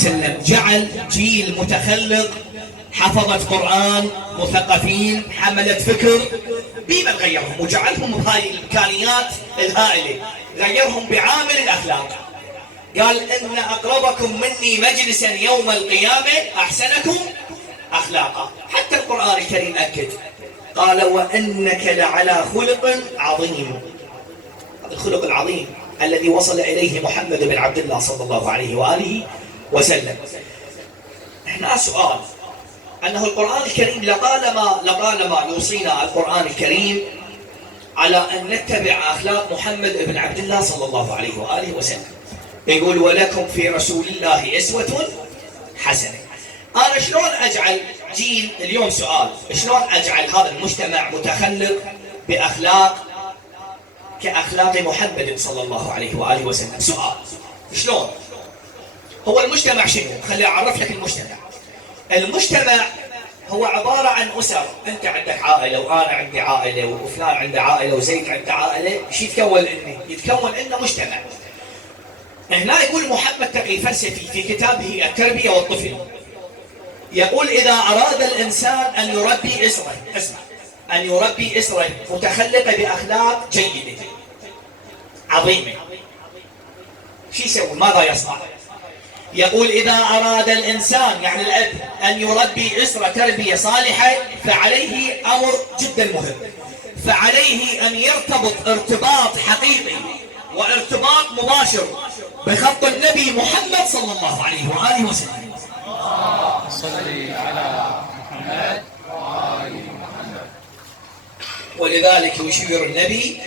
وسلم جعل جيل متخلق، حفظة قرآن، مثقفين، حملة فكر. بما غيرهم وجعلهم بهاي الإمكانيات الهائلة، غيرهم بعامل الأخلاق. قال إن أقربكم مني مجلسا يوم القيامة أحسنكم أخلاقا. حتى القرآن الكريم أكد، قال وإنك لعلى خلق عظيم. هذا الخلق العظيم الذي وصل إليه محمد بن عبد الله صلى الله عليه وآله وسلم. هنا سؤال، أنه القرآن الكريم لطالما يوصينا القرآن الكريم على أن نتبع أخلاق محمد بن عبد الله صلى الله عليه وآله وسلم. يقول ولكم في رسول الله أسوة حسنة. أنا شلون أجعل جيل اليوم، سؤال، شلون أجعل هذا المجتمع متخلق بأخلاق كأخلاق محمد صلى الله عليه وآله وسلم؟ سؤال، شلون؟ هو المجتمع شنو؟ خلي أعرف لك المجتمع. المجتمع هو عبارة عن أسر. أنت عندك عائلة وأنا عندي عائلة وفلان عنده عائلة وزيد عنده عائلة. ايش يتكون لنا؟ يتكون لنا مجتمع. هنا يقول محمد تقي فلسفي في كتابه التربية والطفل، يقول إذا أراد الإنسان أن يربي أسرة، اسمع، أن يربي أسرة متخلقة بأخلاق جيدة عظيمة، شو يسوي؟ ماذا يصنع؟ يقول إذا أراد الإنسان يعني الأب أن يربي أسرة تربية صالحة فعليه أمر جدا مهم، فعليه أن يرتبط ارتباط حقيقي وارتباط مباشر بخط النبي محمد صلى الله عليه وآله وسلم. صلي على محمد وآل محمد. ولذلك يشير النبي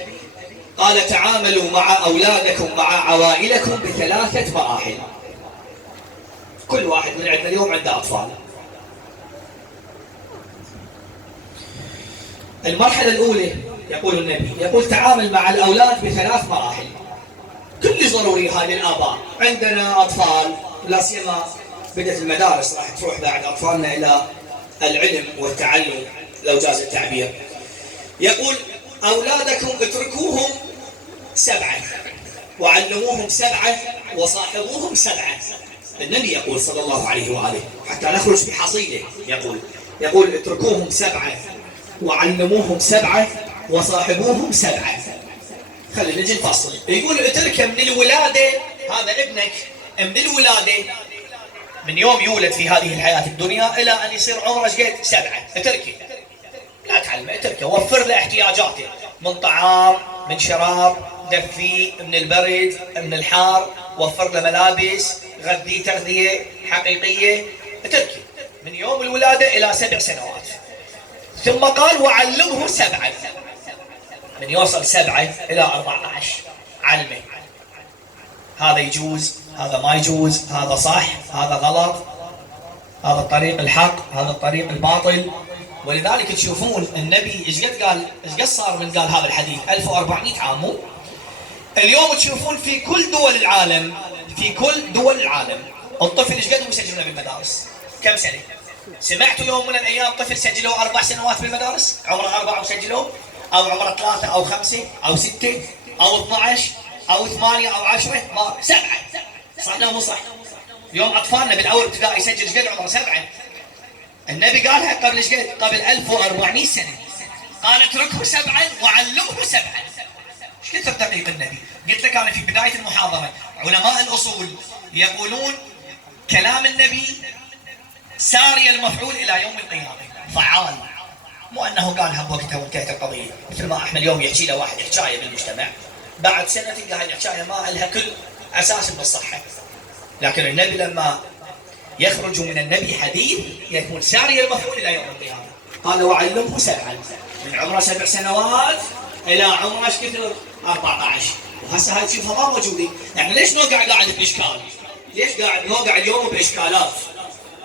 قال تعاملوا مع أولادكم مع عوائلكم بثلاثة مراحل. كل واحد من عندنا اليوم عنده أطفال. المرحلة الأولى يقول النبي، يقول تعامل مع الأولاد بثلاث مراحل. كل ضروري هذه الآباء. عندنا أطفال، لا سيما بدأت المدارس راح تروح بعد أطفالنا إلى العلم والتعلم لو جاز التعبير. يقول أولادكم اتركوهم 7 وعلموهم 7 وصاحبوهم 7. النبي يقول صلى الله عليه وآله حتى نخرج بحصيلة، يقول اتركوهم 7 وعلموهم 7 وصاحبوهم 7. خلينا نجي نفصل. يقول اتركه من الولادة، هذا ابنك من الولادة من يوم يولد في هذه الحياة الدنيا إلى أن يصير عمره قد 7. اتركه، لا تعلمه، اتركه، وفر له احتياجاته من طعام، من شراب، دفيه من البرد، من الحار، وفر له ملابس، غذيه تغذية حقيقية. اتركه من يوم الولادة إلى 7 سنوات. ثم قال وعلمه 7، من يوصل 7 إلى 14 علمه. هذا يجوز، هذا ما يجوز، هذا صح، هذا غلط، هذا الطريق الحق، هذا الطريق الباطل. ولذلك تشوفون النبي ايش قد قال، ايش قد صار من قال هذا الحديث 1400 عام مو؟ اليوم تشوفون في كل دول العالم، في كل دول العالم الطفل ايش قد مسجلونه بالمدارس؟ كم سنة؟ سمعتوا يوم من الايام طفل سجلوه 4 سنوات بالمدارس؟ عمره 4 وسجلوه؟ او عمره 3 او 5 او 6 او 12 او 8 او 10؟ ما 7. صح لا مو صح؟ اليوم اطفالنا بالاول ابتدائي يسجل ايش قد عمره؟ 7. النبي قالها قبل ايش قد؟ قبل 1400 سنة. قال اتركه 7 وعلمه 7. ايش كثر دقيق النبي؟ قلت لك انا في بداية المحاضرة علماء الاصول يقولون كلام النبي ساري المفعول الى يوم القيامة، فعال، مو انه قالها بوقتها وانتهت القضية. مثل ما احنا اليوم يحكي له واحد حكاية بالمجتمع، بعد سنة تلقى هاي الحكاية ما لها كل اساس بالصحة. لكن النبي لما يخرج من النبي حديث يكون ساري المفعول الى يوم القيامة. قال وعلمه 7 من عمره 7 سنوات الى عمره ايش كثر؟ 14. وهسه هاي تشوفها ما موجودين. يعني ليش نوقع قاعد باشكال؟ ليش قاعد نوقع اليوم باشكالات؟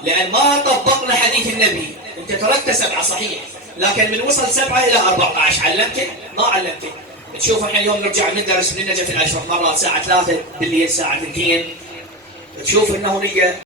لان ما طبقنا حديث النبي. انت تركت 7 صحيح، لكن من وصل 7 الى 14 علمته؟ ما علمته. تشوف احنا اليوم نرجع ندرس من النجف الاشرف مرات الساعه 3 بالليل الساعه 2، تشوف انه نية